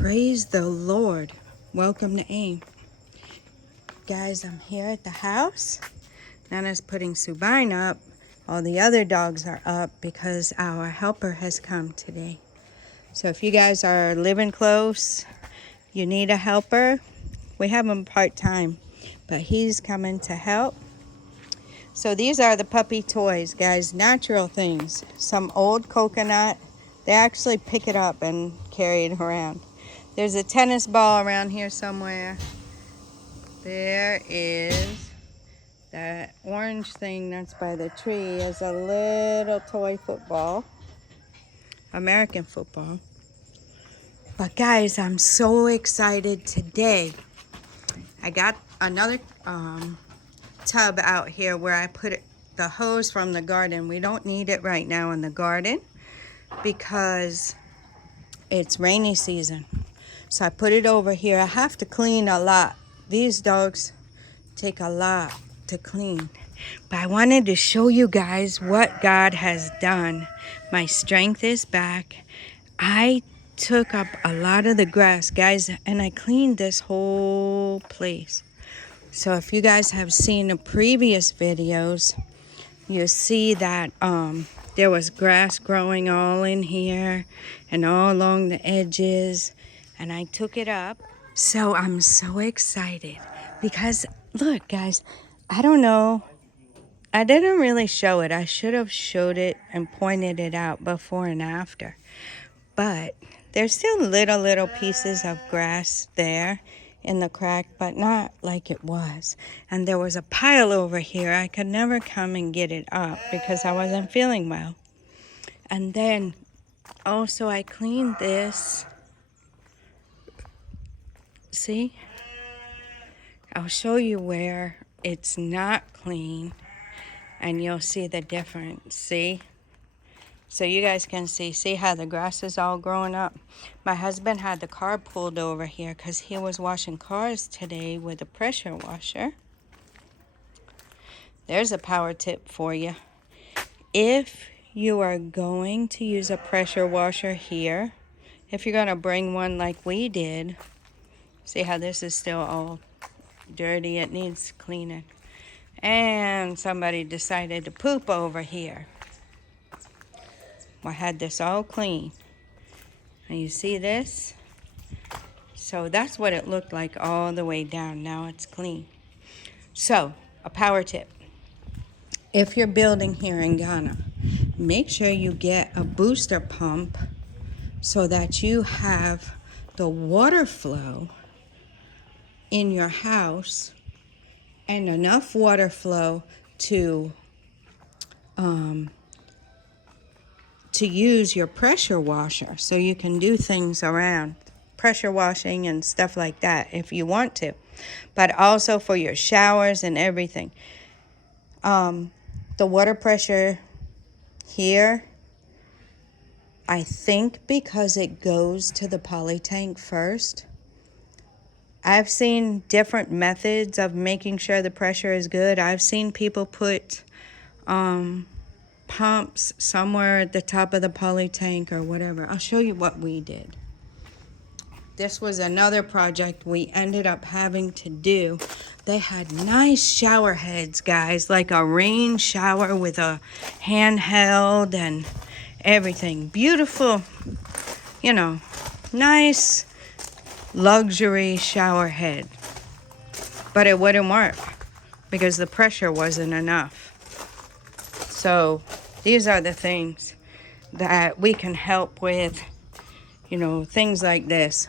Praise the Lord. Welcome to AIM. Guys, I'm here at the house. Nana's putting Subine up. All the other dogs are up because our helper has come today. So if you guys are living close, you need a helper, we have him part-time, but he's coming to help. So these are the puppy toys, guys, natural things. Some old coconut. They actually pick it up and carry it around. There's a tennis ball around here somewhere. There is that orange thing that's by the tree is a little toy football. American football. But guys, I'm so excited today. I got another tub out here where I put the hose from the garden. We don't need it right now in the garden because it's rainy season. So I put it over here. I have to clean a lot. These dogs take a lot to clean. But I wanted to show you guys what God has done. My strength is back. I took up a lot of the grass, guys, and I cleaned this whole place. So if you guys have seen the previous videos, you see that there was grass growing all in here and all along the edges, and I took it up. So I'm so excited because look, guys, I don't know, I didn't really show it. I should have showed it and pointed it out before and after, but there's still little pieces of grass there in the crack, but not like it was. And there was a pile over here. I could never come and get it up because I wasn't feeling well. And then also I cleaned this. See? I'll show you where it's not clean and you'll see the difference. See? So you guys can see how the grass is all growing up. My husband had the car pulled over here because he was washing cars today with a pressure washer. There's a power tip for you. If you are going to use a pressure washer here, if you're going to bring one like we did, see how this is still all dirty, it needs cleaning. And somebody decided to poop over here. I had this all clean. And you see this? So that's what it looked like all the way down. Now it's clean. So, a power tip. If you're building here in Ghana, make sure you get a booster pump so that you have the water flow in your house and enough water flow to use your pressure washer, so you can do things around pressure washing and stuff like that if you want to, but also for your showers and everything. The water pressure here, I think because it goes to the poly tank first. I've seen different methods of making sure the pressure is good. I've seen people put pumps somewhere at the top of the poly tank or whatever. I'll show you what we did. This was another project we ended up having to do. They had nice shower heads, guys, like a rain shower with a handheld and everything. Beautiful, you know, nice luxury shower head. But it wouldn't work because the pressure wasn't enough. So these are the things that we can help with, you know, things like this.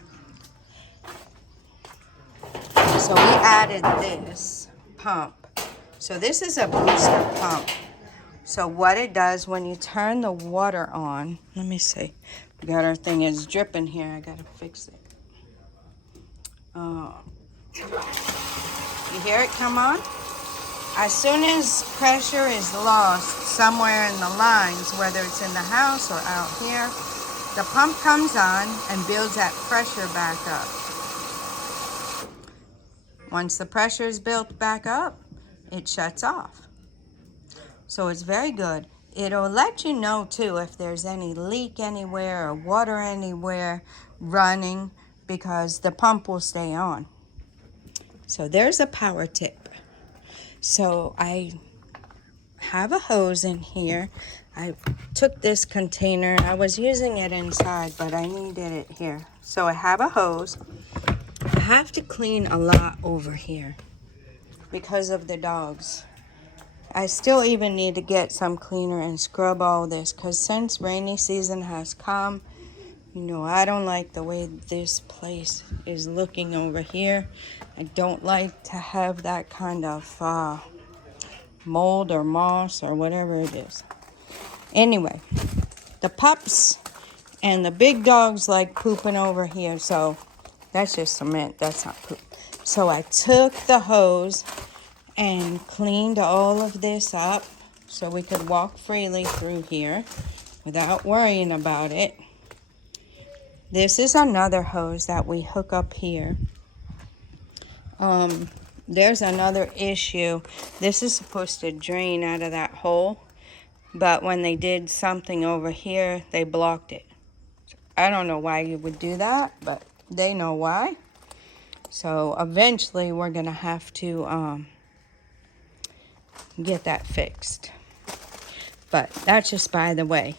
So we added this pump. So this is a booster pump. So what it does when you turn the water on, let me see. We got our thing is dripping here. I gotta fix it. You hear it come on? As soon as pressure is lost somewhere in the lines, whether it's in the house or out here, the pump comes on and builds that pressure back up. Once the pressure is built back up, it shuts off. So it's very good. It'll let you know too if there's any leak anywhere or water anywhere running, because the pump will stay on. So there's a power tip. So I have a hose in here. I took this container. I was using it inside, but I needed it here. So I have a hose. I have to clean a lot over here because of the dogs. I still even need to get some cleaner and scrub all this, because since rainy season has come, you know, I don't like the way this place is looking over here. I don't like to have that kind of mold or moss or whatever it is. Anyway, the pups and the big dogs like pooping over here, so that's just cement, that's not poop. So I took the hose and cleaned all of this up so we could walk freely through here without worrying about it. This is another hose that we hook up here. There's another issue. This is supposed to drain out of that hole, but when they did something over here, they blocked it. I don't know why you would do that, but they know why. So eventually we're gonna have to get that fixed. But that's just by the way.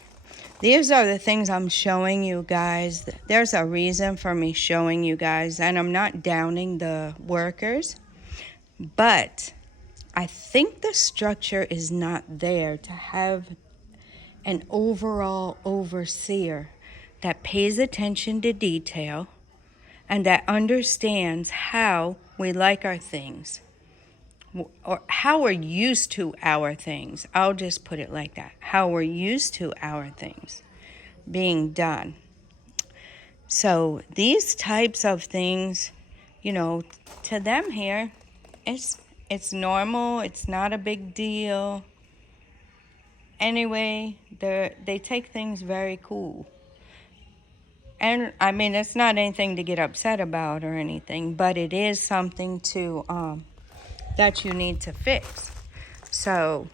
These are the things I'm showing you guys. There's a reason for me showing you guys, and I'm not downing the workers, but I think the structure is not there to have an overall overseer that pays attention to detail and that understands how we like our things, or how we're used to our things. I'll just put it like that. How we're used to our things being done. So these types of things, you know, to them here, it's normal. It's not a big deal. Anyway, they take things very cool. And I mean, it's not anything to get upset about or anything, but it is something to that you need to fix. So,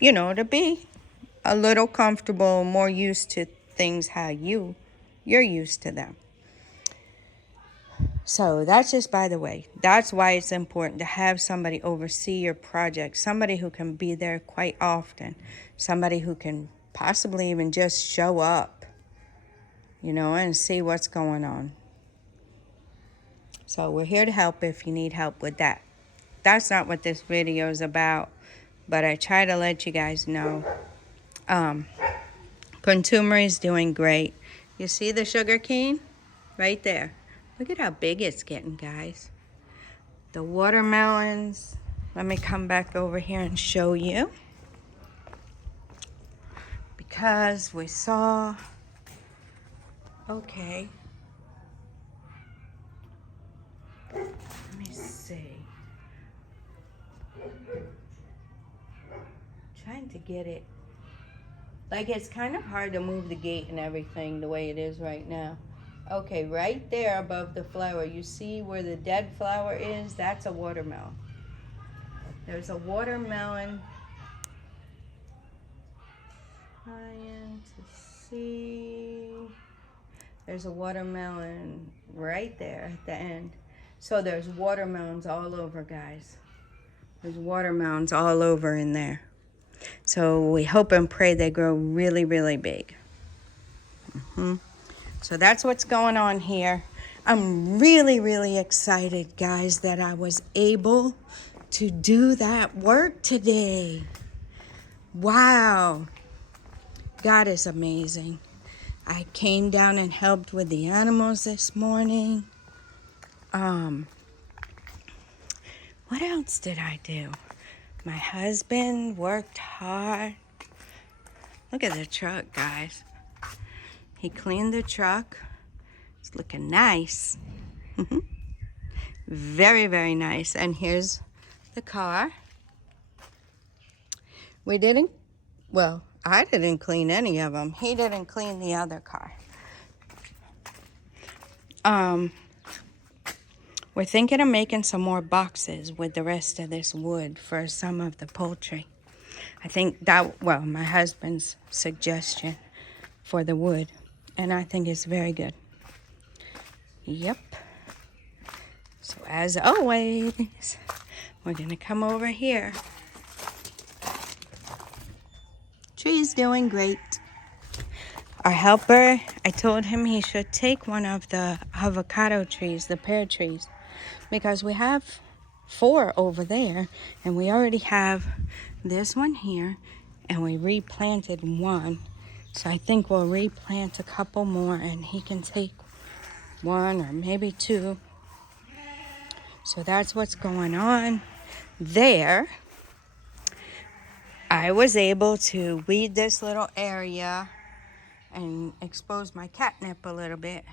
you know, to be a little comfortable, more used to things how you're used to them. So that's just by the way. That's why it's important to have somebody oversee your project, somebody who can be there quite often, somebody who can possibly even just show up, you know, and see what's going on. So we're here to help if you need help with that. That's not what this video is about, but I try to let you guys know. Contumery is doing great. You see the sugar cane? Right there. Look at how big it's getting, guys. The watermelons. Let me come back over here and show you. Because we saw... Okay. Let me see. Trying to get it. Like, it's kind of hard to move the gate and everything the way it is right now. Okay, right there above the flower, you see where the dead flower is? That's a watermelon. There's a watermelon. Trying to see. There's a watermelon right there at the end. So there's watermelons all over, guys. There's watermelons all over in there. So we hope and pray they grow really, really big. So that's what's going on here. I'm really, really excited, guys, that I was able to do that work today. Wow. God is amazing. I came down and helped with the animals this morning. What else did I do? My husband worked hard. Look at the truck, guys. He cleaned the truck. It's looking nice. Very, very nice. And here's the car. I didn't clean any of them. He didn't clean the other car. We're thinking of making some more boxes with the rest of this wood for some of the poultry. I think that, my husband's suggestion for the wood. And I think it's very good. Yep. So as always, we're gonna come over here. Tree's doing great. Our helper, I told him he should take one of the avocado trees, the pear trees, because we have 4 over there, and we already have this one here, and we replanted one. So I think we'll replant a couple more, and he can take 1 or maybe 2. So that's what's going on there. I was able to weed this little area and expose my catnip a little bit.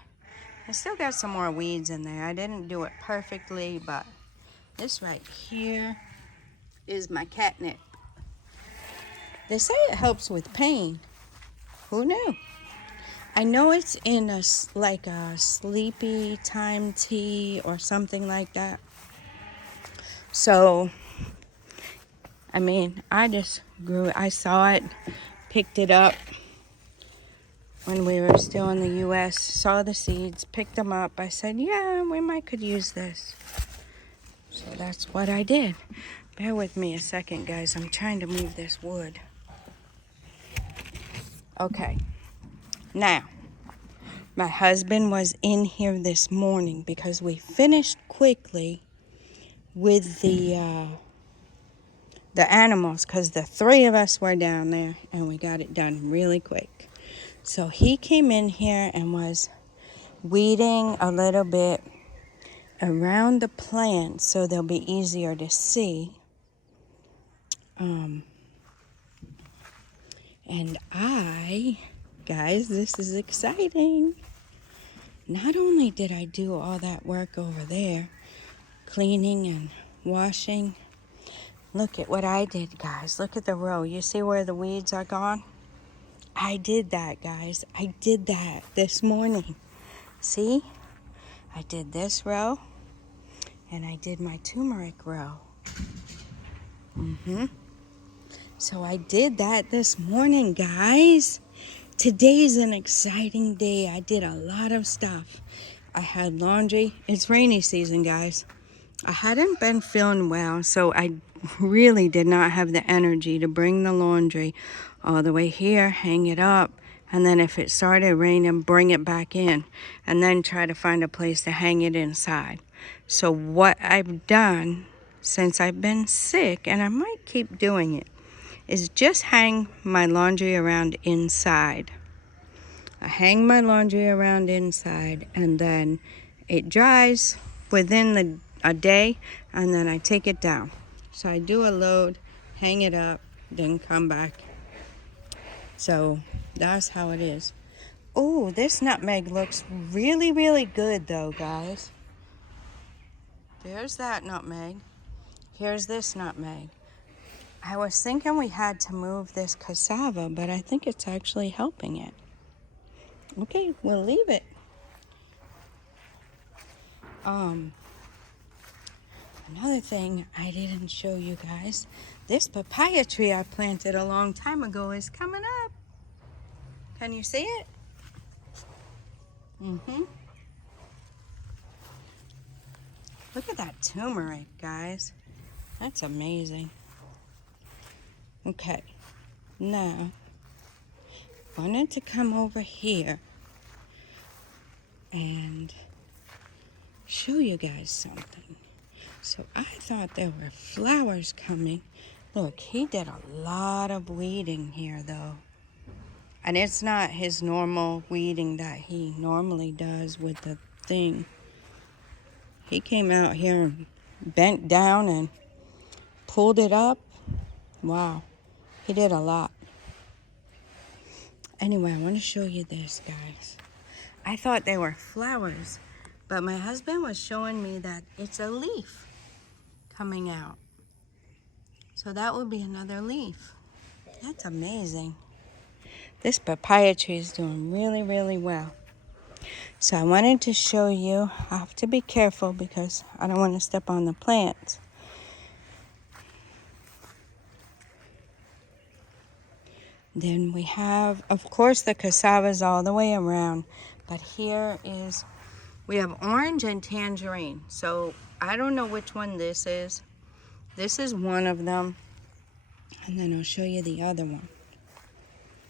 I still got some more weeds in there. I didn't do it perfectly, but this right here is my catnip. They say it helps with pain. Who knew? I know it's in like a sleepy time tea or something like that. So, I mean, I just grew it. I saw it, picked it up when we were still in the U.S., saw the seeds, picked them up. I said, yeah, we might could use this. So that's what I did. Bear with me a second, guys. I'm trying to move this wood. Okay. Now, my husband was in here this morning because we finished quickly with the animals, because the 3 of us were down there and we got it done really quick. So he came in here and was weeding a little bit around the plants so they'll be easier to see. And guys, this is exciting. Not only did I do all that work over there, cleaning and washing, look at what I did, guys. Look at the row. You see where the weeds are gone? I did that, guys. I did that this morning. See? I did this row, and I did my turmeric row. So I did that this morning, guys. Today's an exciting day. I did a lot of stuff. I had laundry. It's rainy season, guys. I hadn't been feeling well, so I really did not have the energy to bring the laundry all the way here, hang it up, and then if it started raining, bring it back in, and then try to find a place to hang it inside. So what I've done since I've been sick, and I might keep doing it, is just hang my laundry around inside. I hang my laundry around inside, and then it dries within a day, and then I take it down. So I do a load, hang it up, then come back. So that's how it is. Oh, this nutmeg looks really, really good though, guys. There's that nutmeg. Here's this nutmeg. I was thinking we had to move this cassava, but I think it's actually helping it. Okay, we'll leave it. Another thing I didn't show you guys, this papaya tree I planted a long time ago is coming up. Can you see it? Look at that turmeric, guys. That's amazing. Okay, now, I wanted to come over here and show you guys something. So I thought there were flowers coming. Look, he did a lot of weeding here though. And it's not his normal weeding that he normally does with the thing. He came out here and bent down and pulled it up. Wow, he did a lot. Anyway, I want to show you this, guys. I thought they were flowers, but my husband was showing me that it's a leaf coming out. So that would be another leaf. That's amazing. This papaya tree is doing really, really well. So I wanted to show you. I have to be careful because I don't want to step on the plants. Then we have, of course, the cassavas all the way around. But here is We have orange and tangerine. So I don't know which one this is. This is one of them. And then I'll show you the other one.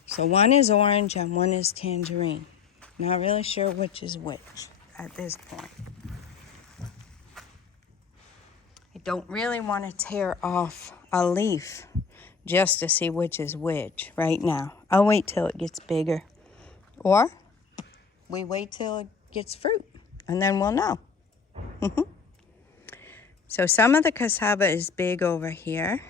So one is orange and one is tangerine. Not really sure which is which at this point. I don't really want to tear off a leaf just to see which is which right now. I'll wait till it gets bigger. Or we wait till it gets fruit and then we'll know. So some of the cassava is big over here.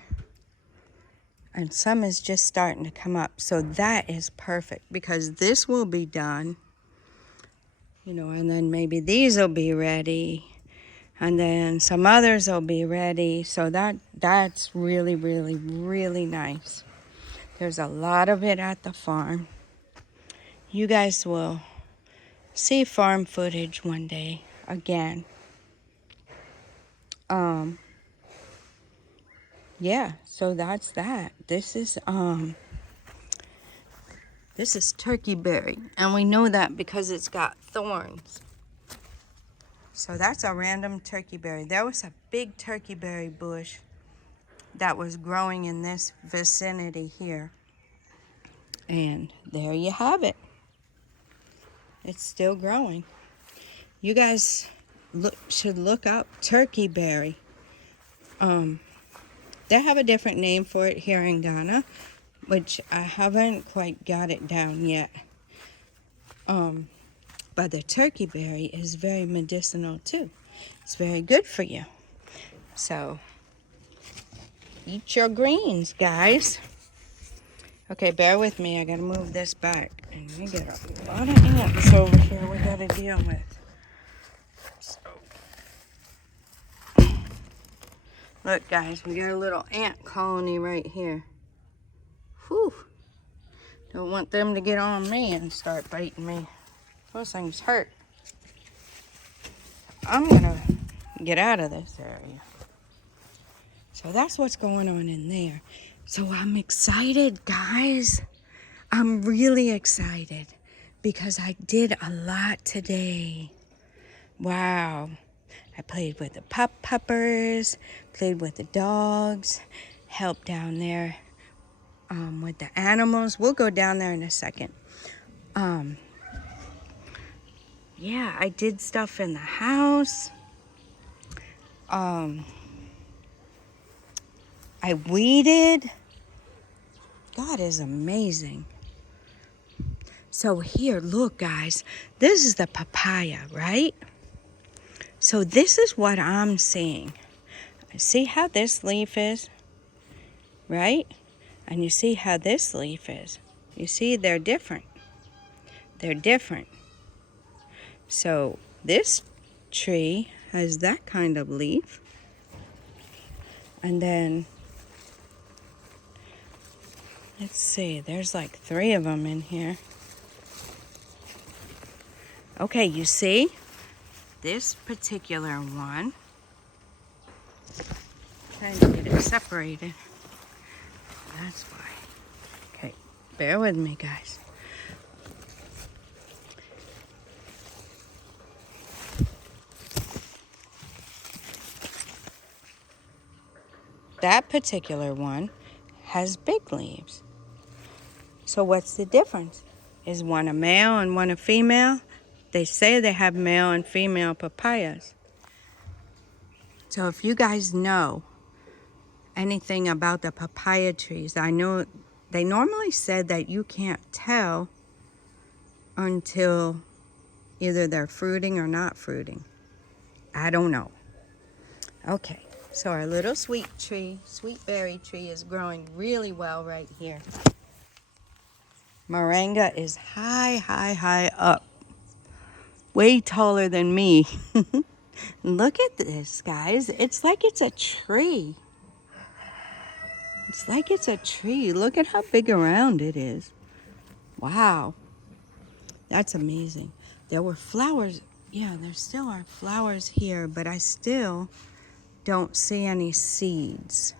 And some is just starting to come up. So that is perfect because this will be done. You know, and then maybe these will be ready. And then some others will be ready. So that's really, really, really nice. There's a lot of it at the farm. You guys will see farm footage one day again. Yeah, so that's that. This is turkey berry, and we know that because it's got thorns. So that's a random turkey berry. There was a big turkey berry bush that was growing in this vicinity here. And there you have it. It's still growing. You guys should look up turkey berry. They have a different name for it here in Ghana, which I haven't quite got it down yet. But the turkey berry is very medicinal too. It's very good for you. So eat your greens, guys. Okay, bear with me. I gotta move this back. And we get a lot of ants over here we gotta deal with. So, look, guys, we got a little ant colony right here. Whew. Don't want them to get on me and start biting me. Those things hurt. I'm gonna get out of this area. So that's what's going on in there. So I'm excited, guys. I'm really excited because I did a lot today. Wow. I played with the puppers, played with the dogs, helped down there with the animals. We'll go down there in a second. Yeah, I did stuff in the house. I weeded. God is amazing. So here, look, guys. This is the papaya, right? So this is what I'm seeing. See how this leaf is, right? And you see how this leaf is. You see, they're different. They're different. So this tree has that kind of leaf. And then, let's see, there's like 3 of them in here. Okay, you see? This particular one, trying to get it separated. That's why. Okay, bear with me, guys. That particular one has big leaves. So what's the difference? Is one a male and one a female? They say they have male and female papayas. So if you guys know anything about the papaya trees, I know they normally said that you can't tell until either they're fruiting or not fruiting. I don't know. Okay, so our little sweet berry tree is growing really well right here. Moringa is high up. Way taller than me. Look at this, guys. It's like it's a tree. It's like it's a tree. Look at how big around it is. Wow. That's amazing. There were flowers. Yeah, there still are flowers here, but I still don't see any seeds.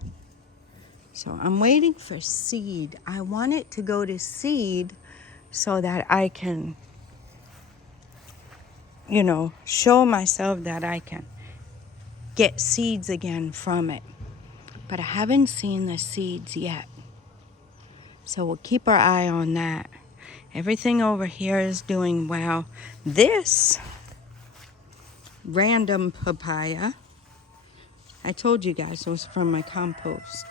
So I'm waiting for seed. I want it to go to seed so that I can you know, show myself that I can get seeds again from it. But I haven't seen the seeds yet. So we'll keep our eye on that. Everything over here is doing well. This random papaya, I told you guys, was from my compost.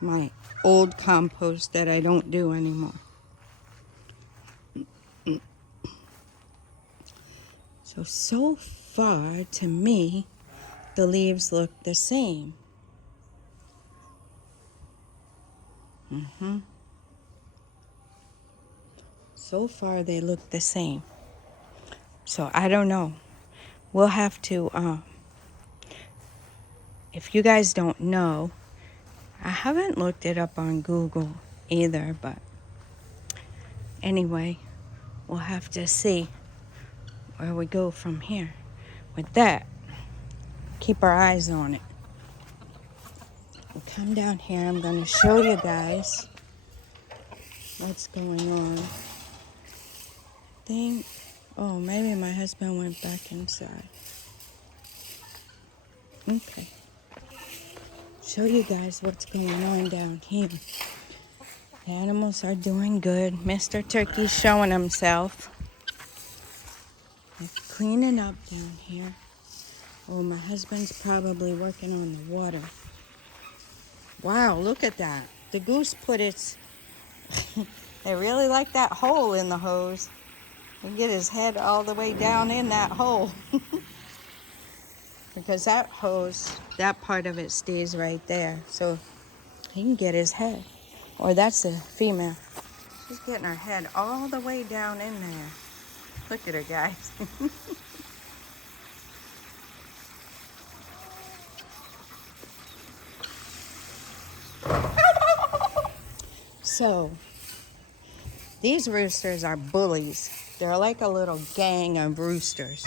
My old compost that I don't do anymore. So far, to me, the leaves look the same. So far, they look the same. So I don't know. We'll have to, if you guys don't know, I haven't looked it up on Google either, but anyway, we'll have to see where we go from here. With that, keep our eyes on it. We'll come down here. I'm going to show you guys what's going on. Oh, maybe my husband went back inside. Okay. Show you guys what's going on down here. The animals are doing good. Mr. Turkey's showing himself. They're cleaning up down here. Oh, my husband's probably working on the water. Wow, look at that. The goose put its... They really like that hole in the hose. He can get his head all the way down in that hole. Because that hose, that part of it stays right there. So he can get his head. Or that's a female. She's getting her head all the way down in there. Look at her, guys. So, these roosters are bullies. They're like a little gang of roosters.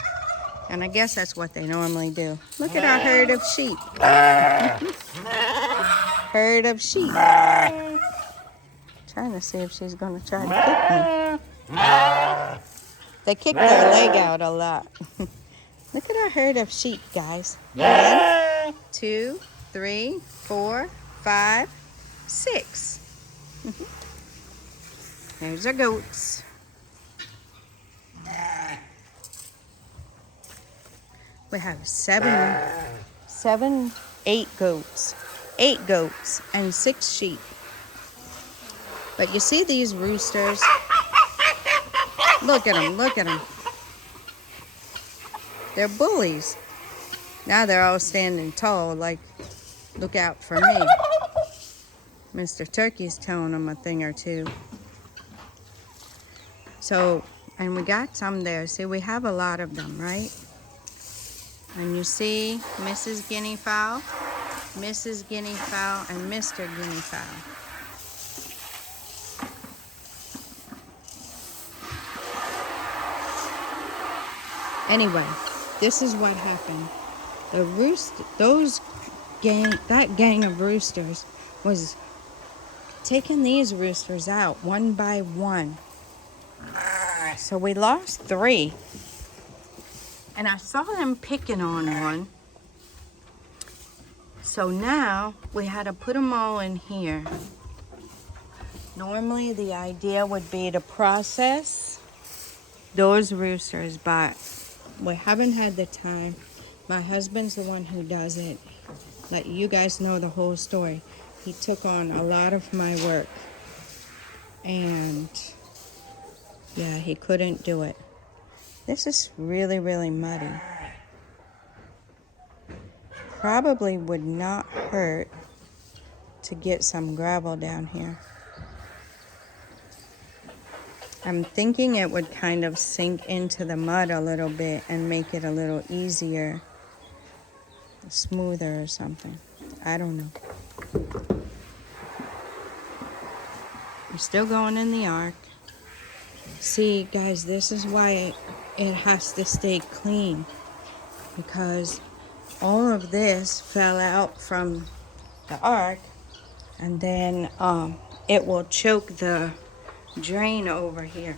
And I guess that's what they normally do. Look at our herd of sheep. Herd of sheep. Trying to see if she's going to try to kick me. They kick their leg out a lot. Look at our herd of sheep, guys. 1, 2, 3, 4, 5, 6. There's our goats. We have 8 goats. 8 goats and 6 sheep. But you see these roosters? Look at them, look at them. They're bullies. Now they're all standing tall, like, look out for me. Mr. Turkey's telling them a thing or two. So, and we got some there. See, we have a lot of them, right? And you see Mrs. Guinea Fowl, Mrs. Guinea Fowl, and Mr. Guinea Fowl. Anyway, this is what happened. That gang of roosters was taking these roosters out one by one. So we lost 3. And I saw them picking on one. So now we had to put them all in here. Normally the idea would be to process those roosters, but we haven't had the time. My husband's the one who does it. Let you guys know the whole story. He took on a lot of my work. And yeah, he couldn't do it. This is really, really muddy. Probably would not hurt to get some gravel down here. I'm thinking it would kind of sink into the mud a little bit and make it a little easier, smoother or something. I don't know. We're still going in the ark. See, guys, this is why it has to stay clean, because all of this fell out from the ark, and then it will choke the drain over here.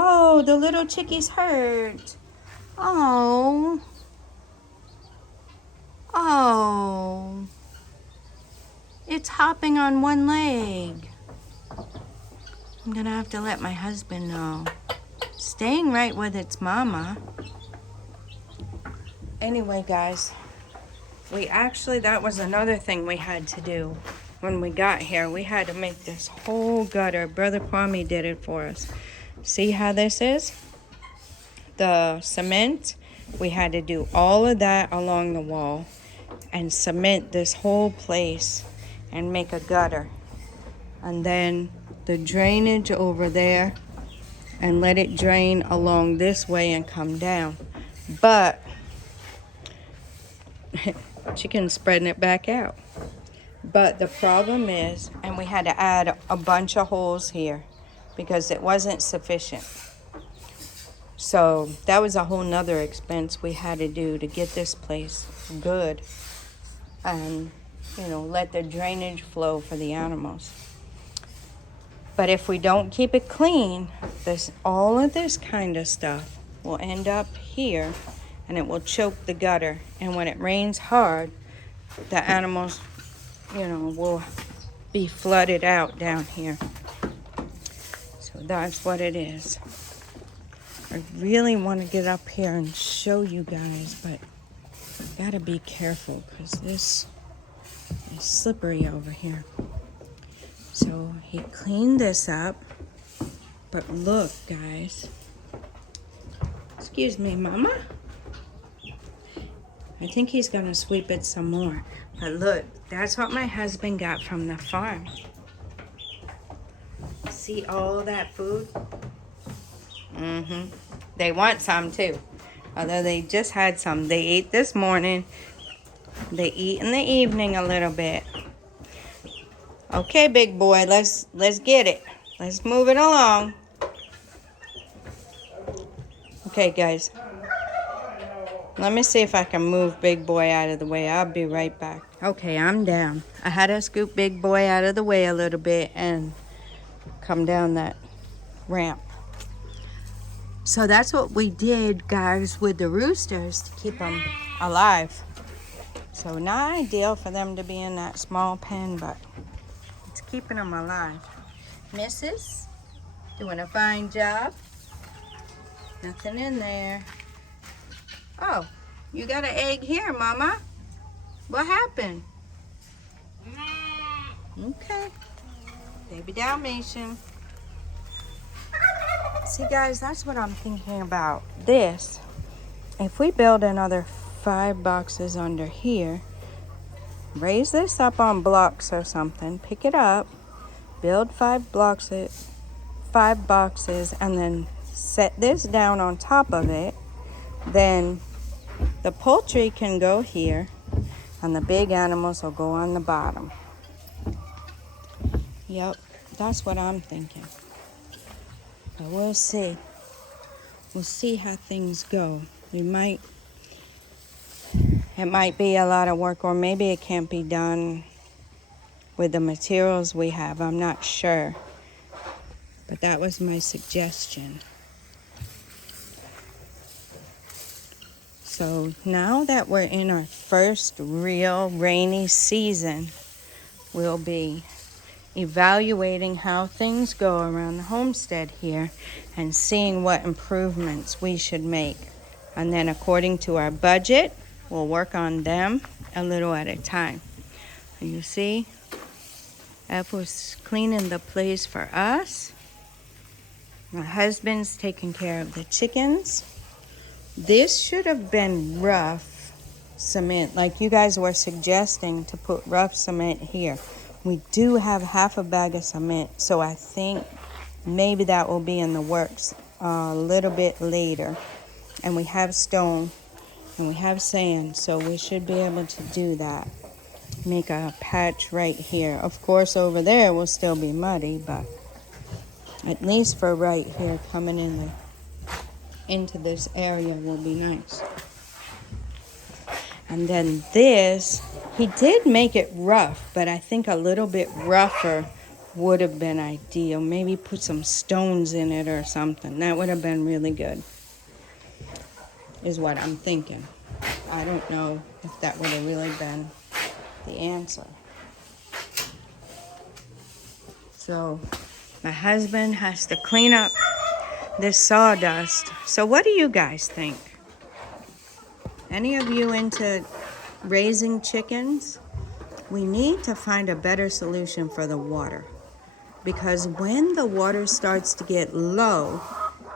Oh, the little chickie's hurt. Oh. Oh. It's hopping on one leg. I'm gonna have to let my husband know. Staying right with its mama. Anyway, guys, that was another thing we had to do when we got here. We had to make this whole gutter. Brother Kwame did it for us. See how this is? The cement, we had to do all of that along the wall and cement this whole place and make a gutter. And then the drainage over there and let it drain along this way and come down. But chicken spreading it back out. But the problem is, and we had to add a bunch of holes here because it wasn't sufficient. So that was a whole nother expense we had to do to get this place good and, let the drainage flow for the animals. But if we don't keep it clean, all of this kind of stuff will end up here and it will choke the gutter. And when it rains hard, the animals, will be flooded out down here. So that's what it is. I really want to get up here and show you guys, but I gotta be careful because this is slippery over here. So he cleaned this up, but look, guys. Excuse me, Mama. I think he's gonna sweep it some more. But look, that's what my husband got from the farm. See all that food? They want some too. Although they just had some. They ate this morning. They eat in the evening a little bit. Okay, big boy, let's get it. Let's move it along. Okay, guys. Let me see if I can move big boy out of the way. I'll be right back. Okay, I'm down. I had to scoop big boy out of the way a little bit and come down that ramp. So that's what we did, guys, with the roosters to keep them alive. So not ideal for them to be in that small pen, but it's keeping them alive. Missus, doing a fine job. Nothing in there. Oh, you got an egg here, Mama. What happened? Okay. Baby Dalmatian. See, guys, that's what I'm thinking about. This, if we build another 5 boxes under here, raise this up on blocks or something, pick it up, build 5 boxes, and then set this down on top of it, then the poultry can go here and the big animals will go on the bottom. Yep, that's what I'm thinking. But we'll see. We'll see how things go. It might be a lot of work, or maybe it can't be done with the materials we have. I'm not sure. But that was my suggestion. So now that we're in our first real rainy season, we'll be evaluating how things go around the homestead here and seeing what improvements we should make. And then according to our budget, we'll work on them a little at a time. You see, Apple's cleaning the place for us. My husband's taking care of the chickens. This should have been rough cement, like you guys were suggesting to put rough cement here. We do have half a bag of cement, so I think maybe that will be in the works a little bit later. And we have stone and we have sand, so we should be able to do that. Make a patch right here. Of course, over there will still be muddy, but at least for right here, coming in into this area will be nice. And then this, he did make it rough, but I think a little bit rougher would have been ideal. Maybe put some stones in it or something. That would have been really good, is what I'm thinking. I don't know if that would have really been the answer. So my husband has to clean up this sawdust. So what do you guys think? Any of you into raising chickens? We need to find a better solution for the water. Because when the water starts to get low,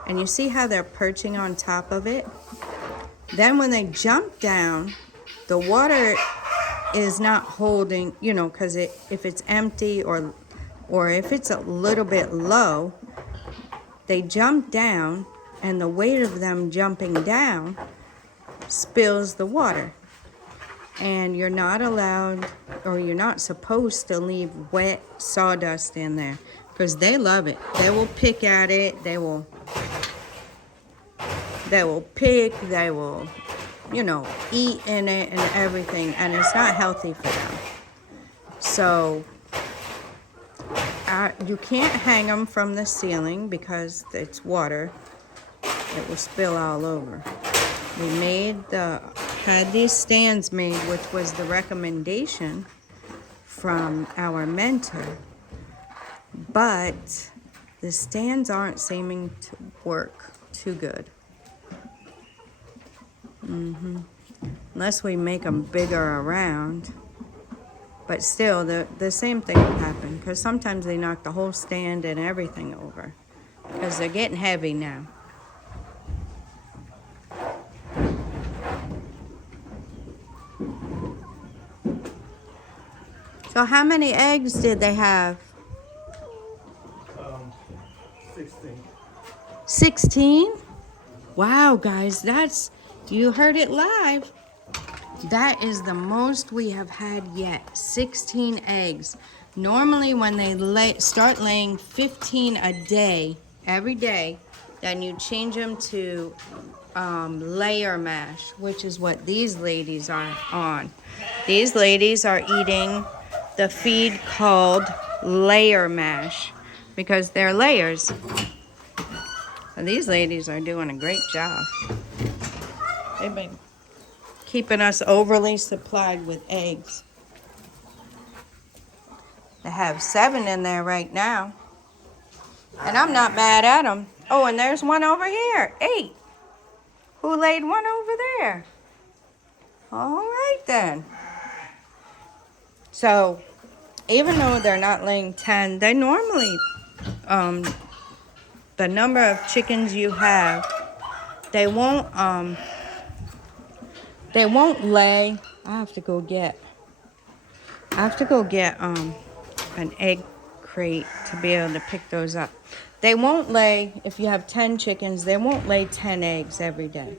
and you see how they're perching on top of it, then when they jump down, the water is not holding, because if it's empty or if it's a little bit low, they jump down, and the weight of them jumping down spills the water. And you're not allowed, or you're not supposed to leave wet sawdust in there, because they love it. They will pick at it. They will pick. They will, eat in it and everything. And it's not healthy for them. So you can't hang them from the ceiling because it's water. It will spill all over. We had these stands made, which was the recommendation from our mentor. But the stands aren't seeming to work too good. Unless we make them bigger around. But still, the same thing will happen, because sometimes they knock the whole stand and everything over, because they're getting heavy now. So how many eggs did they have? 16. 16? Wow, guys, you heard it live. That is the most we have had yet, 16 eggs. Normally when they start laying 15 a day, every day, then you change them to layer mash, which is what these ladies are on. These ladies are eating the feed called layer mash because they're layers. And these ladies are doing a great job. They've been keeping us overly supplied with eggs. They have 7 in there right now. And I'm not mad at them. Oh, and there's one over here, 8. Who laid one over there? All right then. So, even though they're not laying 10, they normally, the number of chickens you have, they won't lay. I have to go get an egg crate to be able to pick those up. They won't lay, if you have 10 chickens, they won't lay 10 eggs every day.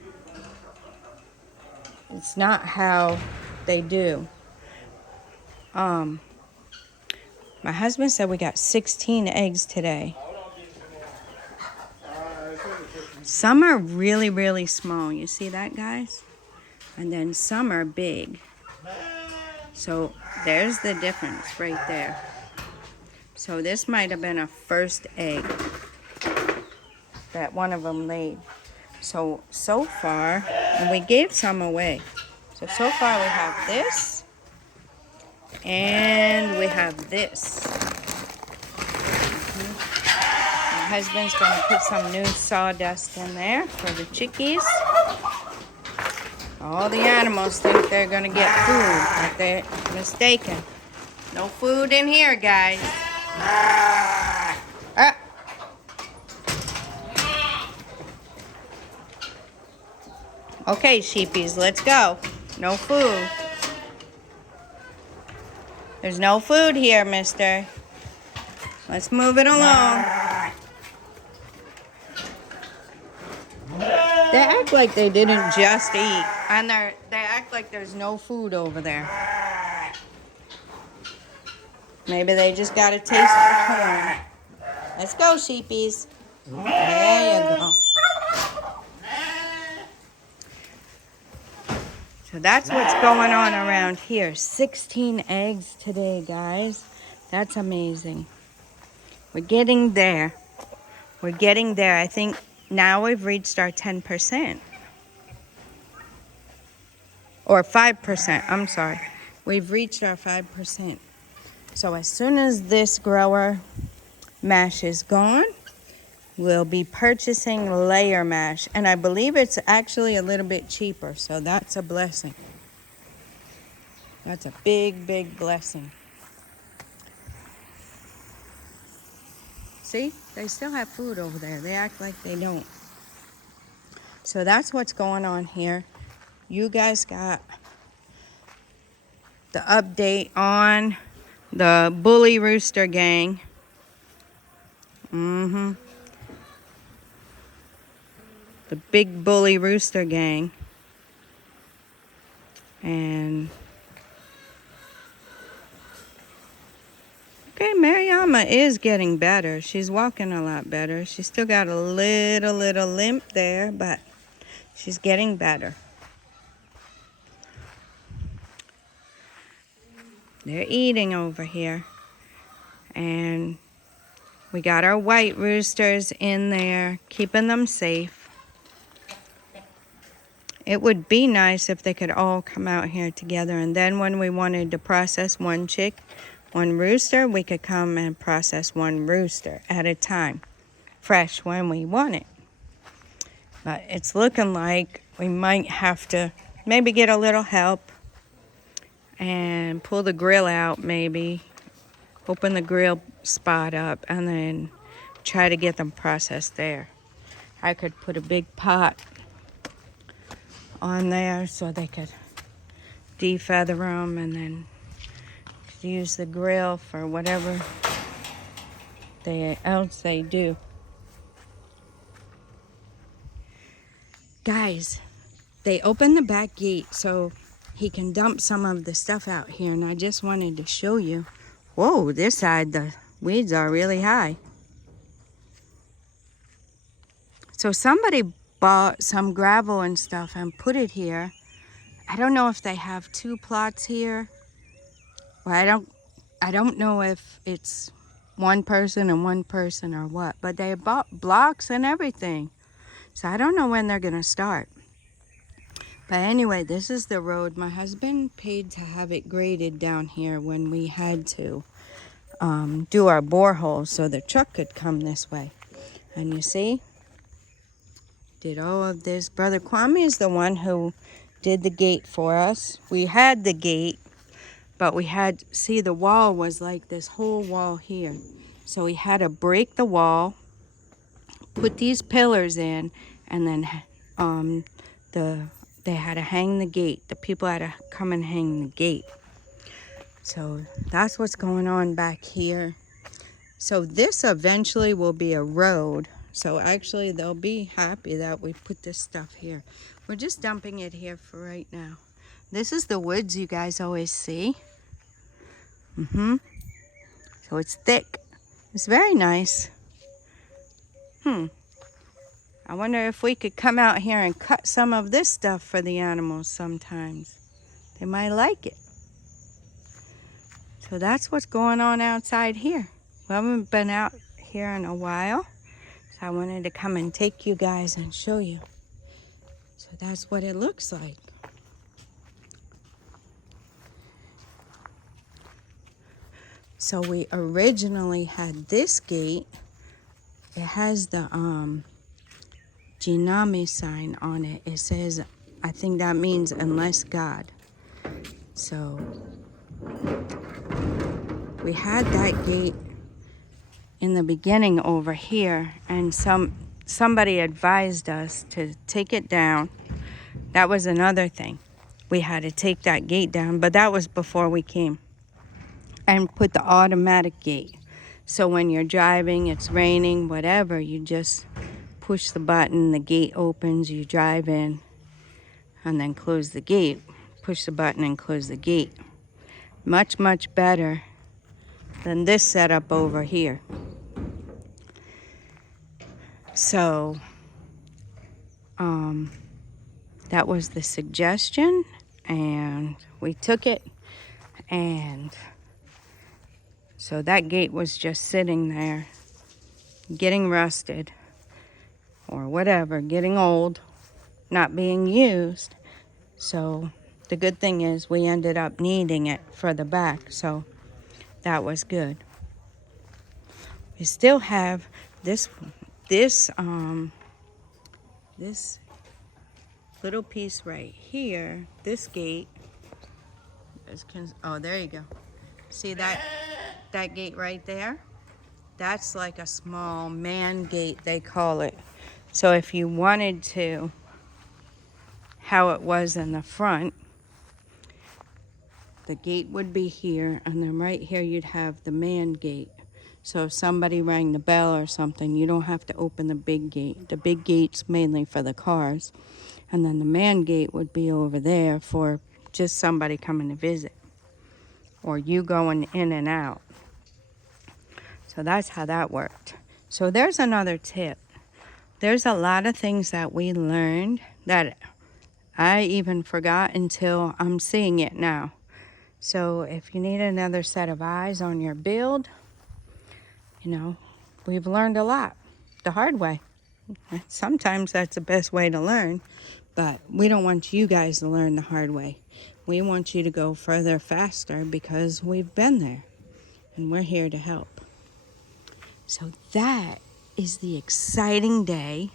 It's not how they do. My husband said we got 16 eggs today. Some are really, really small. You see that, guys? And then some are big. So there's the difference right there. So this might have been a first egg that one of them laid. So far, and we gave some away. So far we have this, and we have this. My husband's going to put some new sawdust in there for the chickies. All the animals think they're going to get food, but they're mistaken. No food in here, guys. Okay, sheepies, let's go. No food. There's no food here, mister. Let's move it along. They act like they didn't just eat, and they act like there's no food over there. Maybe they just got a taste of corn. Let's go, sheepies. There you go. So that's what's going on around here. 16 eggs today, guys. That's amazing. We're getting there. We're getting there. I think now we've reached our 10%. Or 5%, I'm sorry. We've reached our 5%. So as soon as this grower mash is gone, we'll be purchasing layer mash. And I believe it's actually a little bit cheaper, so that's a blessing. That's a big, big blessing. See, they still have food over there. They act like they don't. So that's what's going on here. You guys got the update on the Bully Rooster Gang. The Big Bully Rooster Gang. And okay, Mariama is getting better. She's walking a lot better. She's still got a little limp there, but she's getting better. They're eating over here. And we got our white roosters in there, keeping them safe. It would be nice if they could all come out here together, and then when we wanted to process one chick, one rooster, we could come and process one rooster at a time, fresh when we want it. But it's looking like we might have to maybe get a little help and pull the grill out, maybe open the grill spot up and then try to get them processed there. I could put a big pot on there so they could defeather them and then use the grill for whatever else they do. Guys, they opened the back gate so he can dump some of the stuff out here, and I just wanted to show you. Whoa, this side the weeds are really high. So somebody bought some gravel and stuff and put it here. I don't know if they have two plots here. Well, I don't know if it's one person and one person or what, but they bought blocks and everything. So I don't know when they're gonna start. But anyway, this is the road. My husband paid to have it graded down here when we had to do our borehole so the truck could come this way. And you see, did all of this. Brother Kwame is the one who did the gate for us. We had the gate, but we had, see, the wall was like this whole wall here. So we had to break the wall, put these pillars in, and then they had to hang the gate. The people had to come and hang the gate. So that's what's going on back here. So this eventually will be a road. So actually they'll be happy that we put this stuff here. We're just dumping it here for right now. This is the woods you guys always see. So it's thick. It's very nice. I wonder if we could come out here and cut some of this stuff for the animals sometimes. They might like it. So that's what's going on outside here. We haven't been out here in a while, so I wanted to come and take you guys and show you. So that's what it looks like. So we originally had this gate. It has the Jinami sign on it. It says, I think that means unless God. So we had that gate in the beginning over here, and somebody advised us to take it down. That was another thing. We had to take that gate down, but that was before we came. And put the automatic gate. So when you're driving, it's raining, whatever, you just push the button, the gate opens, you drive in, and then close the gate. Push the button and close the gate. Much, much better than this setup over here. So, that was the suggestion, and we took it, and so that gate was just sitting there getting rusted or whatever, getting old, not being used. So the good thing is we ended up needing it for the back, so that was good. We still have this this little piece right here, this gate. Oh, there you go. See that gate right there? That's like a small man gate, they call it. So if you wanted to, how it was in the front, the gate would be here, and then right here you'd have the man gate. So if somebody rang the bell or something, you don't have to open the big gate. The big gate's mainly for the cars. And then the man gate would be over there for just somebody coming to visit, or you going in and out. So that's how that worked. So there's another tip. There's a lot of things that we learned that I even forgot until I'm seeing it now. So if you need another set of eyes on your build, we've learned a lot the hard way. Sometimes that's the best way to learn, but we don't want you guys to learn the hard way. We want you to go further faster because we've been there and we're here to help. So that is the exciting day.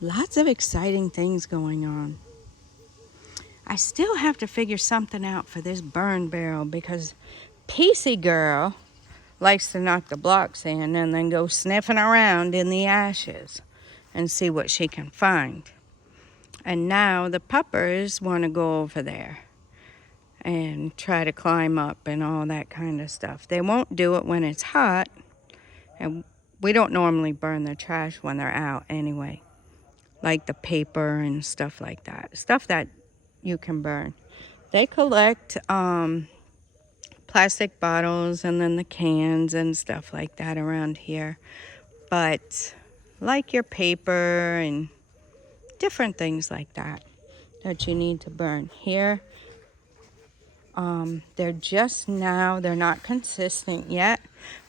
Lots of exciting things going on. I still have to figure something out for this burn barrel because PC Girl likes to knock the blocks in and then go sniffing around in the ashes and see what she can find. And now the puppers want to go over there and try to climb up and all that kind of stuff. They won't do it when it's hot, and we don't normally burn the trash when they're out anyway, like the paper and stuff like that, stuff that you can burn. They collect plastic bottles and then the cans and stuff like that around here, but like your paper and different things like that you need to burn here. They're not consistent yet,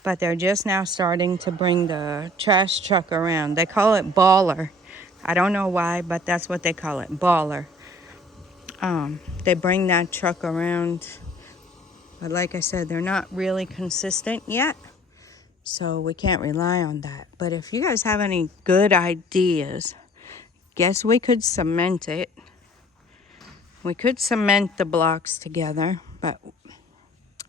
but they're just now starting to bring the trash truck around. They call it baller. I don't know why, but that's what they call it, baller. They bring that truck around, but like I said, they're not really consistent yet, so we can't rely on that. But if you guys have any good ideas, guess we could cement it. We could cement the blocks together, but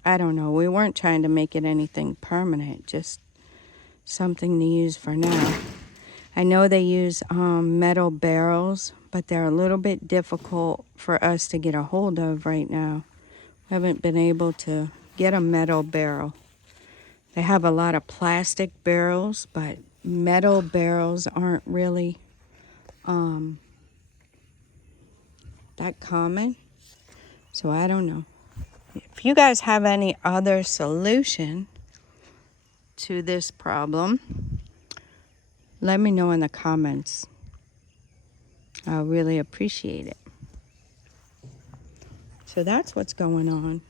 I don't know. We weren't trying to make it anything permanent, just something to use for now. I know they use metal barrels, but they're a little bit difficult for us to get a hold of right now. We haven't been able to get a metal barrel. They have a lot of plastic barrels, but metal barrels aren't really that common. So I don't know. If you guys have any other solution to this problem, let me know in the comments. I'll really appreciate it. So that's what's going on.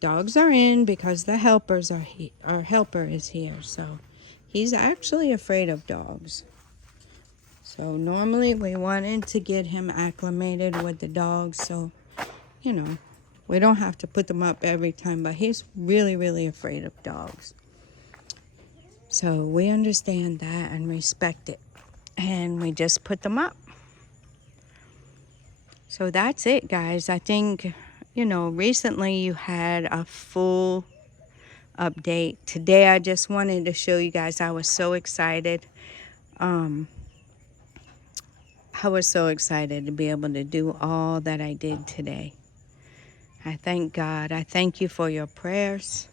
Dogs are in because the helpers are our helper is here. So he's actually afraid of dogs. So normally we wanted to get him acclimated with the dogs, so we don't have to put them up every time, but he's really, really afraid of dogs. So we understand that and respect it, and we just put them up. So that's it, guys. I think, recently you had a full update. Today I just wanted to show you guys. I was so excited. I was so excited to be able to do all that I did today. I thank God. I thank you for your prayers.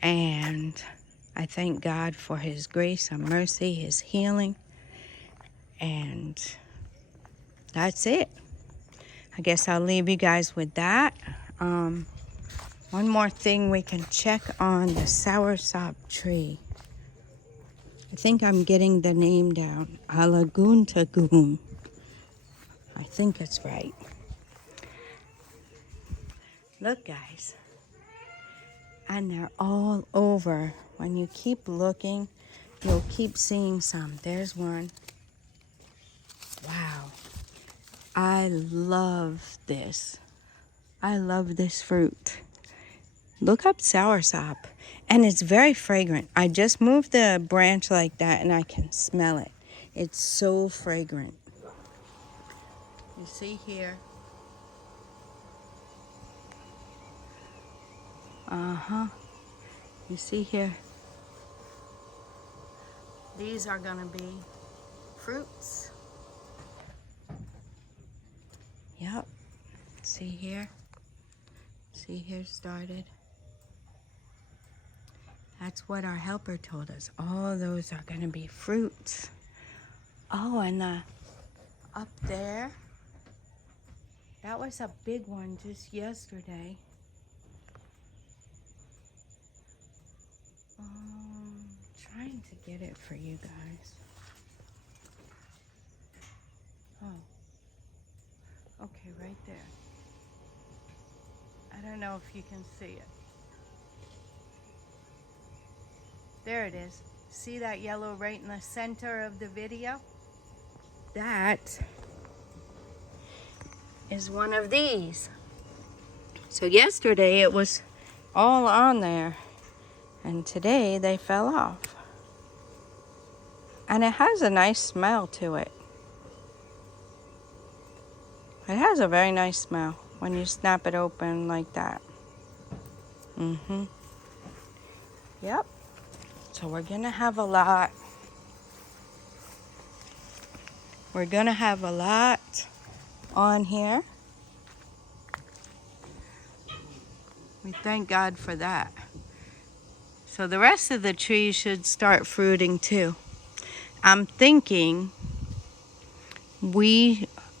And I thank God for His grace and mercy, His healing. And that's it. I guess I'll leave you guys with that. One more thing, we can check on the soursop tree. I think I'm getting the name down. Alaguntagoon. I think it's right. Look, guys. And they're all over. When you keep looking, you'll keep seeing some. There's one. Wow. I love this. I love this fruit. Look up soursop. And it's very fragrant. I just moved the branch like that and I can smell it. It's so fragrant. You see here. Uh-huh. You see here. These are gonna be fruits. Yep. See here? See here started? That's what our helper told us. All those are gonna be fruits. Oh, and up there, that was a big one just yesterday. Trying to get it for you guys. Oh, okay, right there. I don't know if you can see it. There it is. See that yellow right in the center of the video? That is one of these. So yesterday it was all on there, and today they fell off. And it has a nice smell to it. It has a very nice smell when you snap it open like that. Yep. So we're gonna have a lot. We're gonna have a lot on here. We thank God for that. So the rest of the trees should start fruiting too. I'm thinking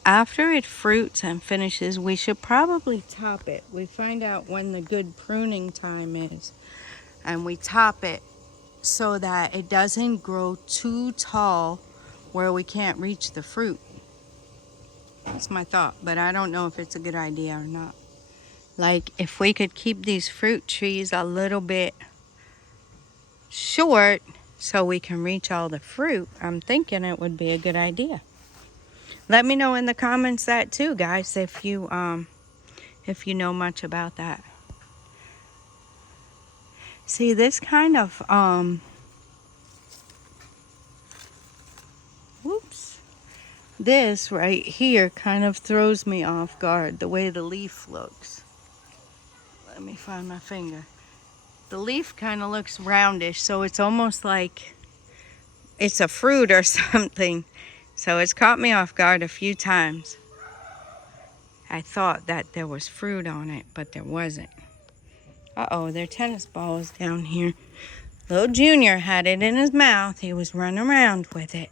after it fruits and finishes, we should probably top it. We find out when the good pruning time is, and we top it so that it doesn't grow too tall where we can't reach the fruit. That's my thought, but I don't know if it's a good idea or not. Like, if we could keep these fruit trees a little bit short so we can reach all the fruit, I'm thinking it would be a good idea. Let me know in the comments that too, guys, if you know much about that. See, this kind of this right here kind of throws me off guard, the way the leaf looks. Let me find my finger. The leaf kind of looks roundish, so it's almost like it's a fruit or something. So it's caught me off guard a few times. I thought that there was fruit on it, but there wasn't. Uh-oh, there are tennis balls down here. Little Junior had it in his mouth. He was running around with it.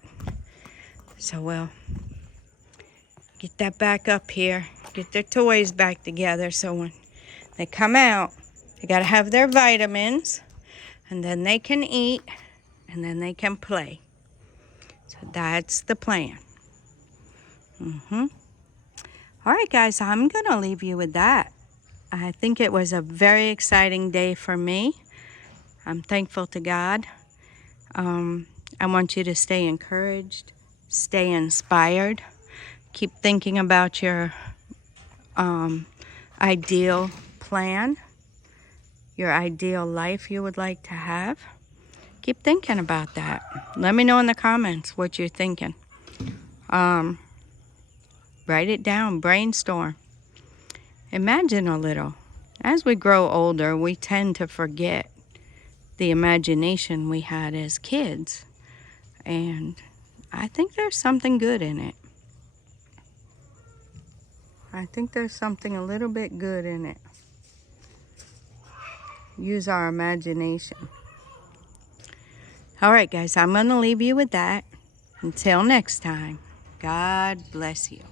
So we'll get that back up here. Get their toys back together so when they come out, they got to have their vitamins, and then they can eat, and then they can play. So that's the plan. All right, guys, I'm going to leave you with that. I think it was a very exciting day for me. I'm thankful to God. I want you to stay encouraged, stay inspired, keep thinking about your ideal plan, your ideal life you would like to have. Keep thinking about that. Let me know in the comments what you're thinking. Write it down, brainstorm. Imagine a little. As we grow older, we tend to forget the imagination we had as kids. And I think there's something good in it. I think there's something a little bit good in it. Use our imagination. All right, guys, I'm going to leave you with that. Until next time, God bless you.